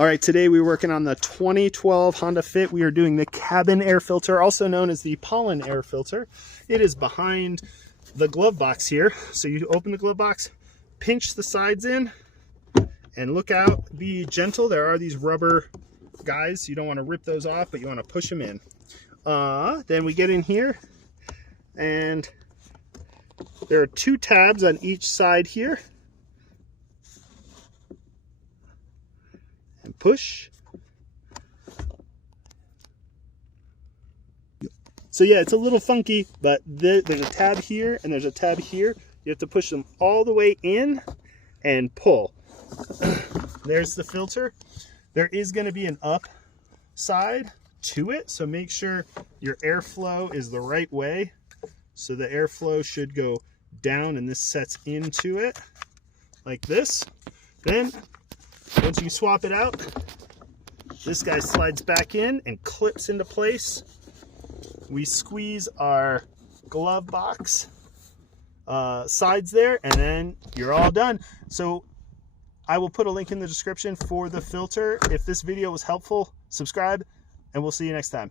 All right, today we're working on the 2012 Honda Fit. We are doing the cabin air filter, also known as the pollen air filter. It is behind the glove box here. So you open the glove box, pinch the sides in, and look out, be gentle. There are these rubber guys. You don't want to rip those off, but you want to push them in. Then we get in here, and there are 2 tabs on each side here. And push. So yeah, it's a little funky, but there's a tab here and there's a tab here. You have to push them all the way in and pull. There's the filter. There is going to be an up side to it, so make sure your airflow is the right way. So the airflow should go down and this sets into it like this. Then once you swap it out, this guy slides back in and clips into place. We squeeze our glove box sides there, and then you're all done. So I will put a link in the description for the filter. If this video was helpful, subscribe, and we'll see you next time.